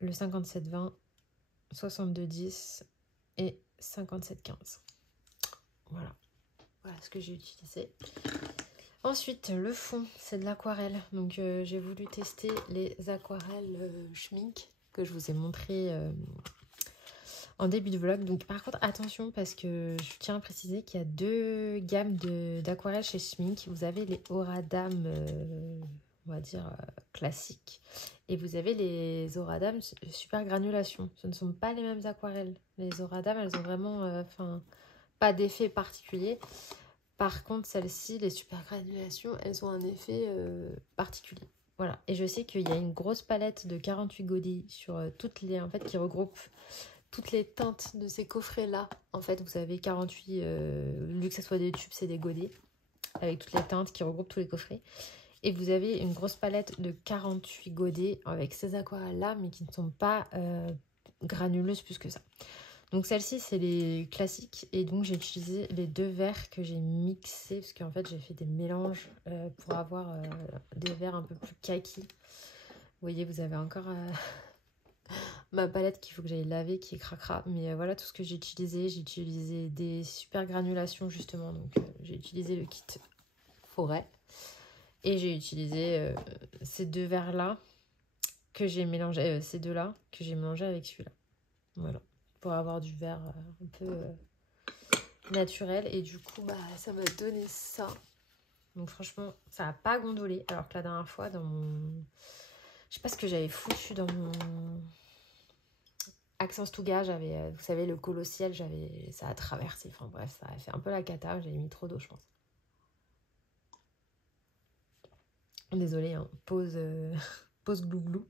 le 5720, 6210 et 5715. Voilà. Voilà ce que j'ai utilisé. Ensuite, le fond, c'est de l'aquarelle. Donc, j'ai voulu tester les aquarelles Schmincke que je vous ai montré en début de vlog. Donc par contre attention parce que je tiens à préciser qu'il y a deux gammes d'aquarelles chez Schmincks. Vous avez les Aura-Dam, on va dire classiques, et vous avez les Aura-Dam super granulation. Ce ne sont pas les mêmes aquarelles. Les Aura-Dam, elles ont vraiment pas d'effet particulier. Par contre, celles-ci, les super granulations, elles ont un effet particulier. Voilà. Et je sais qu'il y a une grosse palette de 48 godilles sur toutes les, en fait, qui regroupe toutes les teintes de ces coffrets-là. En fait, vous avez 48, vu que ce soit des tubes, c'est des godets, avec toutes les teintes qui regroupent tous les coffrets. Et vous avez une grosse palette de 48 godets avec ces aquarelles-là, mais qui ne sont pas granuleuses plus que ça. Donc celle-ci, c'est les classiques. Et donc j'ai utilisé les deux verres que j'ai mixés, parce qu'en fait j'ai fait des mélanges pour avoir des verres un peu plus kaki. Vous voyez, vous avez encore ma palette qu'il faut que j'aille laver, qui est cracra. Mais voilà tout ce que j'ai utilisé. J'ai utilisé des super granulations justement. Donc j'ai utilisé le kit forêt. Et j'ai utilisé ces deux verres-là que j'ai mélangé, ces deux-là que j'ai mélangé avec celui-là. Voilà. Pour avoir du verre un peu naturel. Et du coup, bah, ça m'a donné ça. Donc franchement, ça n'a pas gondolé. Alors que la dernière fois, dans mon... Je sais pas ce que j'avais foutu dans mon Accence Touga. J'avais, vous savez, le colossiel, ça a traversé. Enfin bref, ça a fait un peu la cata. J'avais mis trop d'eau, je pense. Désolée, hein. Pause, pause glouglou.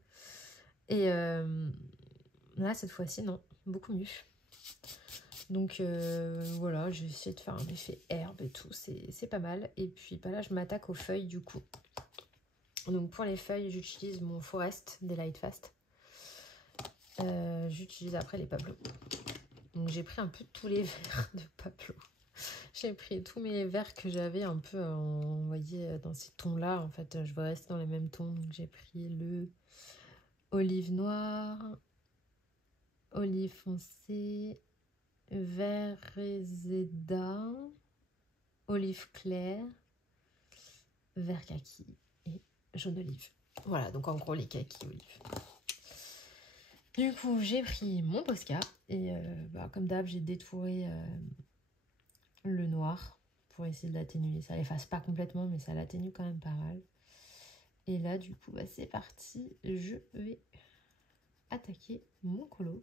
Et là, cette fois-ci, non. Beaucoup mieux. Donc voilà, j'ai essayé de faire un effet herbe et tout, c'est pas mal. Et puis bah là, je m'attaque aux feuilles du coup. Donc pour les feuilles, j'utilise mon Forest des Lightfast. J'utilise après les Pablo. Donc j'ai pris un peu tous les verres de Pablo. J'ai pris tous mes verres que j'avais un peu, vous voyez, dans ces tons-là. En fait, je veux rester dans les mêmes tons. Donc j'ai pris le olive noir, olive foncé, vert reseda, olive claire, vert kaki et jaune olive. Voilà, donc en gros les kaki olives. Du coup, j'ai pris mon Posca et bah, comme d'hab, j'ai détouré le noir pour essayer de l'atténuer. Ça l'efface pas complètement, mais ça l'atténue quand même pas mal. Et là, du coup, bah, c'est parti. Je vais attaquer mon colo.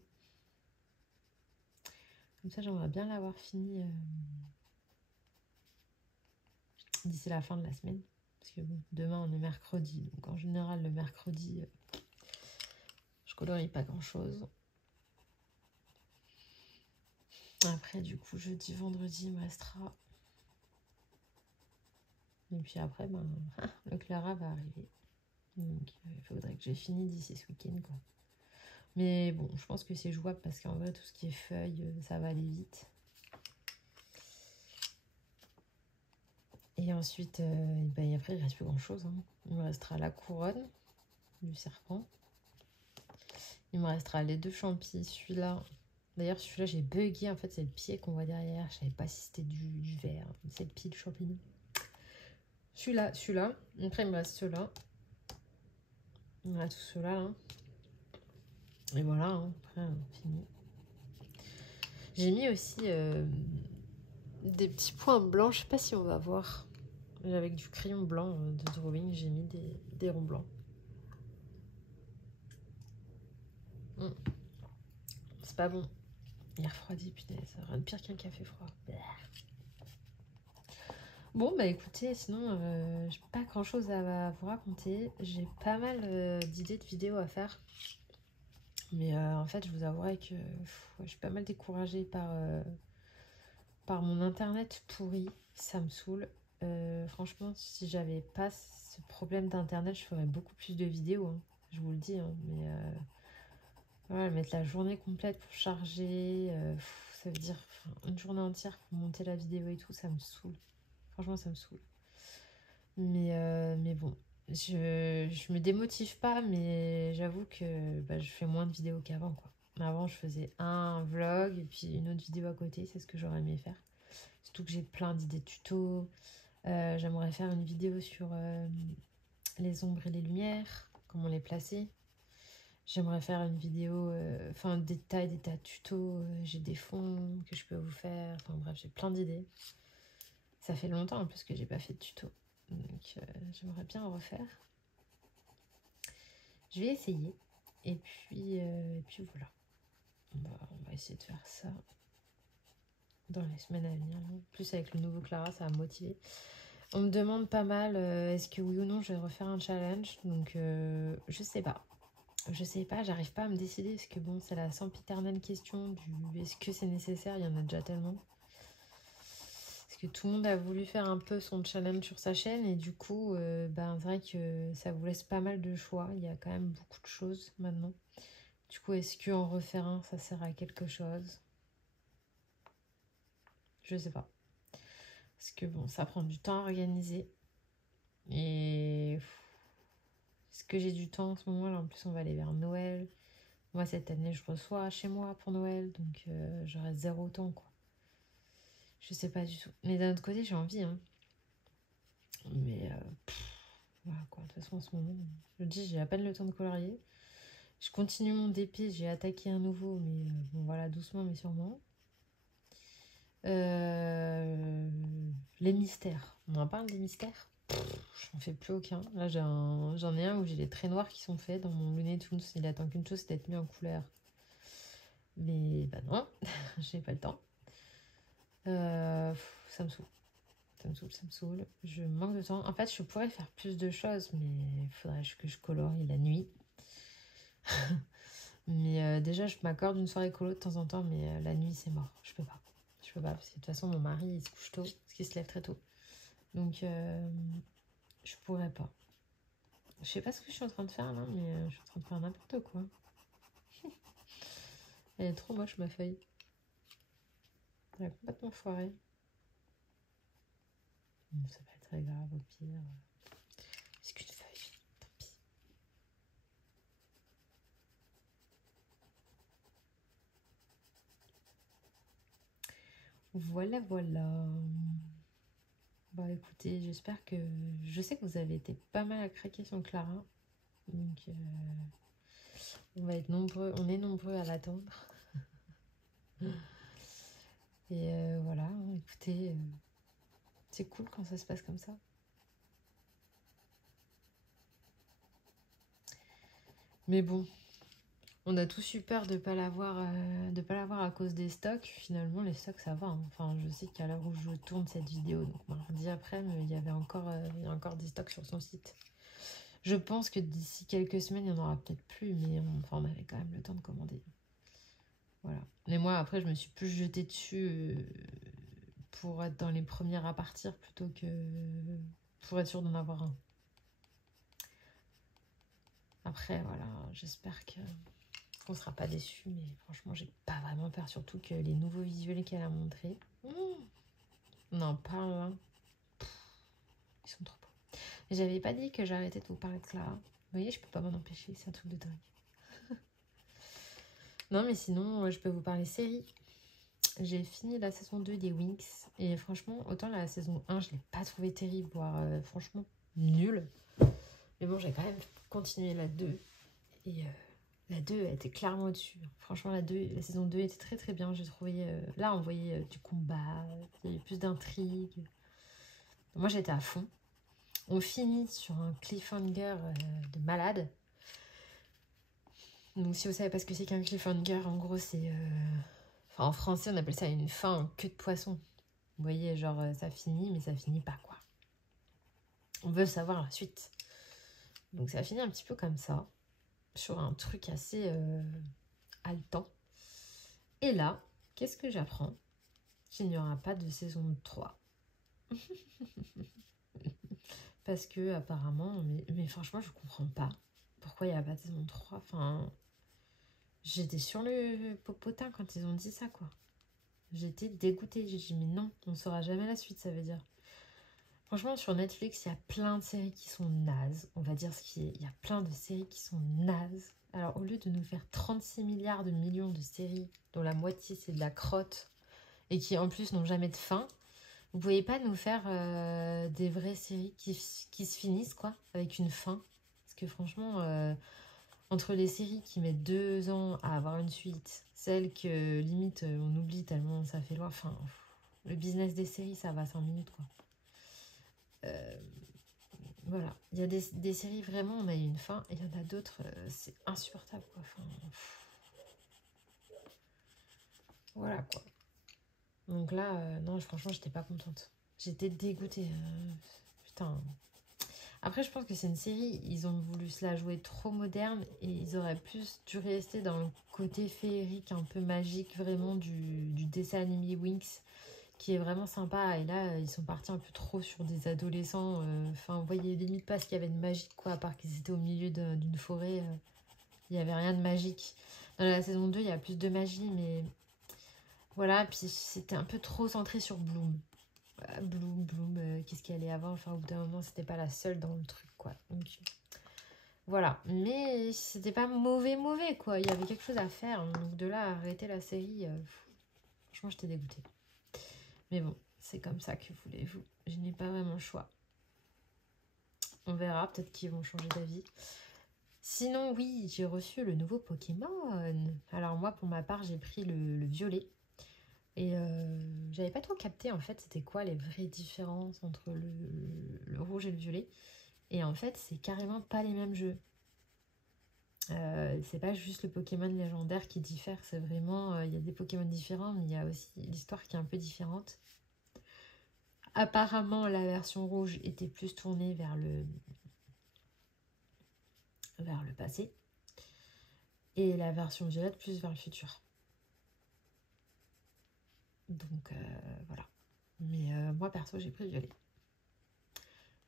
Comme ça, j'aimerais bien l'avoir fini d'ici la fin de la semaine. Parce que bon, demain, on est mercredi. Donc en général, le mercredi, je colorie pas grand-chose. Après, du coup, jeudi, vendredi, il me restera. Et puis après, ben, le Clara va arriver. Donc, il faudrait que j'ai fini d'ici ce week-end, quoi. Mais bon, je pense que c'est jouable parce qu'en vrai, tout ce qui est feuilles, ça va aller vite. Et ensuite, ben, après, il ne reste plus grand-chose. Hein. Il me restera la couronne du serpent. Il me restera les deux champis. Celui-là, d'ailleurs, celui-là, j'ai bugué. En fait, c'est le pied qu'on voit derrière. Je ne savais pas si c'était du vert. C'est le pied du champignon. Celui-là. Après, il me reste ceux-là. Voilà, tout ceux-là. Hein. Et voilà, hein. Après, fini. J'ai mis aussi des petits points blancs. Je sais pas si on va voir. Avec du crayon blanc de drawing, j'ai mis des ronds blancs. C'est pas bon. Il refroidit, punaise. Rien de pire qu'un café froid. Bon, bah écoutez, sinon, j'ai pas grand chose à vous raconter. J'ai pas mal d'idées de vidéos à faire. Mais en fait, je vous avouerai que je suis pas mal découragée par mon internet pourri. Ça me saoule. Franchement, si j'avais pas ce problème d'internet, je ferais beaucoup plus de vidéos. Hein. Je vous le dis. Hein. Mais voilà, mettre la journée complète pour charger, ça veut dire une journée entière pour monter la vidéo et tout, ça me saoule. Franchement, ça me saoule. Mais bon, je me démotive pas, mais j'avoue que bah, je fais moins de vidéos qu'avant, quoi. Avant, je faisais un vlog et puis une autre vidéo à côté, c'est ce que j'aurais aimé faire. Surtout que j'ai plein d'idées tuto. J'aimerais faire une vidéo sur les ombres et les lumières, comment les placer. J'aimerais faire une vidéo, enfin des tas et des tas de tutos. J'ai des fonds que je peux vous faire. Enfin bref, j'ai plein d'idées. Ça fait longtemps en plus que j'ai pas fait de tuto. Donc j'aimerais bien en refaire. Je vais essayer. Et puis voilà. On va essayer de faire ça dans les semaines à venir. En plus avec le nouveau Clara, ça va me motiver. On me demande pas mal est-ce que oui ou non je vais refaire un challenge. Donc je sais pas. Je sais pas, j'arrive pas à me décider parce que bon, c'est la sempiternelle question du est-ce que c'est nécessaire, il y en a déjà tellement. Parce que tout le monde a voulu faire un peu son challenge sur sa chaîne et du coup, c'est vrai que ça vous laisse pas mal de choix. Il y a quand même beaucoup de choses maintenant. Du coup, est-ce qu'en refaire un, ça sert à quelque chose? Je sais pas. Parce que bon, ça prend du temps à organiser. Et est-ce que j'ai du temps en ce moment là? En plus, on va aller vers Noël. Moi, cette année, je reçois chez moi pour Noël, donc j'aurai 0 temps, quoi. Je sais pas du tout. Mais d'un autre côté, j'ai envie, hein. Mais voilà, quoi. De toute façon, en ce moment, je dis, j'ai à peine le temps de colorier. Je continue mon dépit, j'ai attaqué un nouveau, mais bon, voilà, doucement, mais sûrement. Les mystères. On en parle des mystères? J'en fais plus aucun. Là, j'en ai un où j'ai des traits noirs qui sont faits dans mon Looney Tunes. Il attend qu'une chose, c'est d'être mis en couleur. Mais bah non, j'ai pas le temps. Ça me saoule. Ça me saoule. Je manque de temps. En fait, je pourrais faire plus de choses, mais il faudrait que je colorie la nuit. Mais déjà, je m'accorde une soirée colo de temps en temps, mais la nuit, c'est mort. Je peux pas. Je peux pas, parce que de toute façon, mon mari, il se couche tôt, parce qu'il se lève très tôt. Donc, je pourrais pas. Je sais pas ce que je suis en train de faire, là, mais je suis en train de faire n'importe quoi. Elle est trop moche, ma feuille. Elle est complètement foirée. Ça va être très grave, au pire. C'est qu'une feuille, tant pis. Voilà, voilà. Bon, écoutez, j'espère que... Je sais que vous avez été pas mal à craquer sur Clara. Donc, on va être nombreux, on est nombreux à l'attendre. Et voilà, écoutez, c'est cool quand ça se passe comme ça. Mais bon, on a tous eu peur de pas l'avoir à cause des stocks. Finalement, les stocks, ça va, hein. Enfin, je sais qu'à l'heure où je tourne cette vidéo, donc mardi après, il y a encore des stocks sur son site. Je pense que d'ici quelques semaines, il n'y en aura peut-être plus, mais on avait quand même le temps de commander. Voilà. Mais moi, après, je me suis plus jetée dessus pour être dans les premières à partir plutôt que pour être sûre d'en avoir un. Après, voilà, j'espère qu'on ne sera pas déçus, mais franchement, j'ai pas vraiment peur, surtout que les nouveaux visuels qu'elle a montrés, on en parle, hein. Ils sont trop beaux. J'avais pas dit que j'arrêtais de vous parler de Clara. Vous voyez, je peux pas m'en empêcher, c'est un truc de dingue. Non, mais sinon, je peux vous parler série. J'ai fini la saison 2 des Winx, et franchement, autant la saison 1, je l'ai pas trouvé terrible, voire franchement nulle. Mais bon, j'ai quand même continué la 2, et la 2 a été clairement au-dessus. Franchement, la saison 2 était très très bien, j'ai trouvé. Là, on voyait du combat, il y avait plus d'intrigue. Moi, j'étais à fond. On finit sur un cliffhanger de malade. Donc, si vous savez pas ce que c'est qu'un cliffhanger, en gros, c'est... Enfin, en français, on appelle ça une fin en queue de poisson. Vous voyez, genre, ça finit, mais ça finit pas, quoi. On veut savoir la suite. Donc, ça finit un petit peu comme ça, sur un truc assez haletant. Et là, qu'est-ce que j'apprends? Qu'il n'y aura pas de saison 3. Parce que, apparemment, mais franchement, je comprends pas. Pourquoi il n'y a pas de saison 3? Enfin, j'étais sur le popotin quand ils ont dit ça, quoi. J'étais dégoûtée. J'ai dit, mais non, on ne saura jamais la suite, ça veut dire. Franchement, sur Netflix, il y a plein de séries qui sont nazes. On va dire ce qui est. Il y a plein de séries qui sont nazes. Alors, au lieu de nous faire 36 milliards de millions de séries, dont la moitié c'est de la crotte, et qui en plus n'ont jamais de fin, vous pouvez pas nous faire des vraies séries qui se finissent, quoi, avec une fin. Parce que franchement, Entre les séries qui mettent 2 ans à avoir une suite, celles que limite on oublie tellement ça fait loin. Enfin, le business des séries, ça va 5 minutes quoi. Voilà, il y a des séries vraiment, on a eu une fin, et il y en a d'autres, c'est insupportable quoi. Enfin, voilà quoi. Donc là, non, franchement, j'étais pas contente. J'étais dégoûtée. Putain. Après, je pense que c'est une série, ils ont voulu se la jouer trop moderne et ils auraient plus dû rester dans le côté féerique, un peu magique, vraiment du dessin animé Winx, qui est vraiment sympa. Et là, ils sont partis un peu trop sur des adolescents. Enfin, vous voyez limite pas ce qu'il y avait de magique, quoi, à part qu'ils étaient au milieu d'une forêt. Il n'y avait rien de magique. Dans la saison 2, il y a plus de magie, mais voilà. Puis c'était un peu trop centré sur Bloom. Bloom, qu'est-ce qu'elle est avant. Enfin, au bout d'un moment, c'était pas la seule dans le truc, quoi. Donc, voilà. Mais c'était pas mauvais, quoi. Il y avait quelque chose à faire. Donc, de là à arrêter la série, franchement, j'étais dégoûtée. Mais bon, c'est comme ça, que voulez-vous. Je n'ai pas vraiment le choix. On verra, peut-être qu'ils vont changer d'avis. Sinon, oui, j'ai reçu le nouveau Pokémon. Alors moi, pour ma part, j'ai pris le violet. Et j'avais pas trop capté en fait c'était quoi les vraies différences entre le rouge et le violet. Et en fait c'est carrément pas les mêmes jeux. C'est pas juste le Pokémon légendaire qui diffère, c'est vraiment il y a des Pokémon différents, mais il y a aussi l'histoire qui est un peu différente. Apparemment la version rouge était plus tournée vers le passé et la version violette plus vers le futur. Donc voilà. Mais moi perso j'ai pris le violet.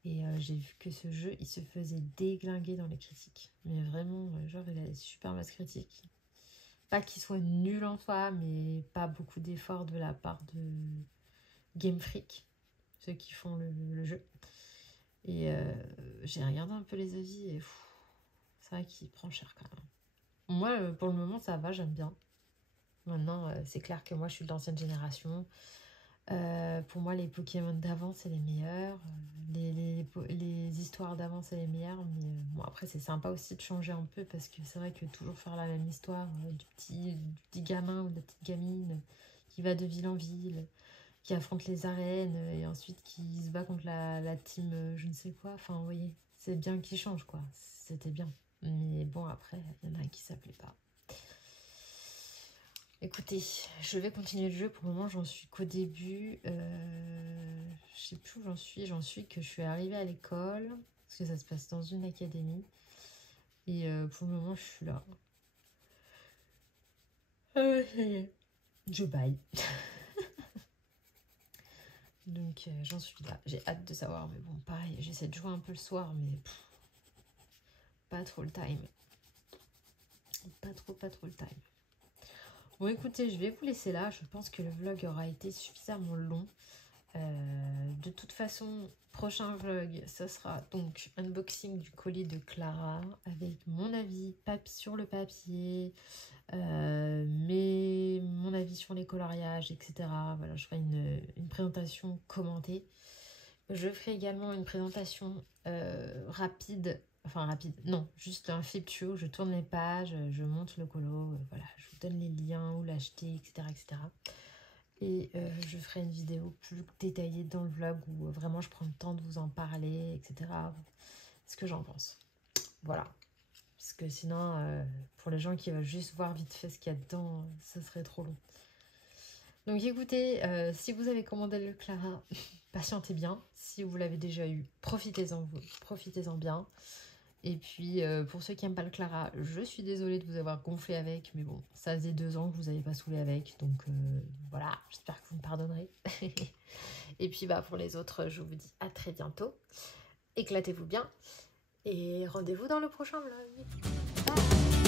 Et j'ai vu que ce jeu il se faisait déglinguer dans les critiques. Mais vraiment, genre il a des super masses critiques. Pas qu'il soit nul en soi, mais pas beaucoup d'efforts de la part de Game Freak, ceux qui font le jeu. Et j'ai regardé un peu les avis et c'est vrai qu'il prend cher quand même. Moi pour le moment ça va, j'aime bien. Maintenant c'est clair que moi je suis de l'ancienne génération. Pour moi les Pokémon d'avant c'est les meilleurs, les histoires d'avant c'est les meilleures, mais bon après c'est sympa aussi de changer un peu parce que c'est vrai que toujours faire la même histoire du petit gamin ou de la petite gamine qui va de ville en ville, qui affronte les arènes et ensuite qui se bat contre la team je ne sais quoi, enfin vous voyez, c'est bien qu'il change quoi, c'était bien, mais bon après il y en a qui s'appelait pas. Écoutez, je vais continuer le jeu. Pour le moment, j'en suis qu'au début. Je sais plus où j'en suis. J'en suis que je suis arrivée à l'école. Parce que ça se passe dans une académie. Et pour le moment, je suis là. Ça y est. Je baille. Donc, j'en suis là. J'ai hâte de savoir. Mais bon, pareil, j'essaie de jouer un peu le soir. Mais pas trop le time. Pas trop le time. Bon écoutez, je vais vous laisser là, je pense que le vlog aura été suffisamment long. De toute façon, prochain vlog, ce sera donc unboxing du colis de Clara avec mon avis sur le papier, mon avis sur les coloriages, etc. Voilà, je ferai une présentation commentée. Je ferai également une présentation rapide. Enfin rapide, non, juste un flip show, je tourne les pages, je monte le colo, voilà, je vous donne les liens, où l'acheter, etc. etc. Et je ferai une vidéo plus détaillée dans le vlog où vraiment je prends le temps de vous en parler, etc. Ce que j'en pense. Voilà. Parce que sinon, pour les gens qui veulent juste voir vite fait ce qu'il y a dedans, ça serait trop long. Donc écoutez, si vous avez commandé le Clara, patientez bien. Si vous l'avez déjà eu, profitez-en bien. Et puis, pour ceux qui n'aiment pas le Clara, je suis désolée de vous avoir gonflé avec. Mais bon, ça faisait 2 ans que vous n'avez pas saoulé avec. Donc, voilà, j'espère que vous me pardonnerez. Et puis, bah, pour les autres, je vous dis à très bientôt. Éclatez-vous bien. Et rendez-vous dans le prochain vlog. Bye.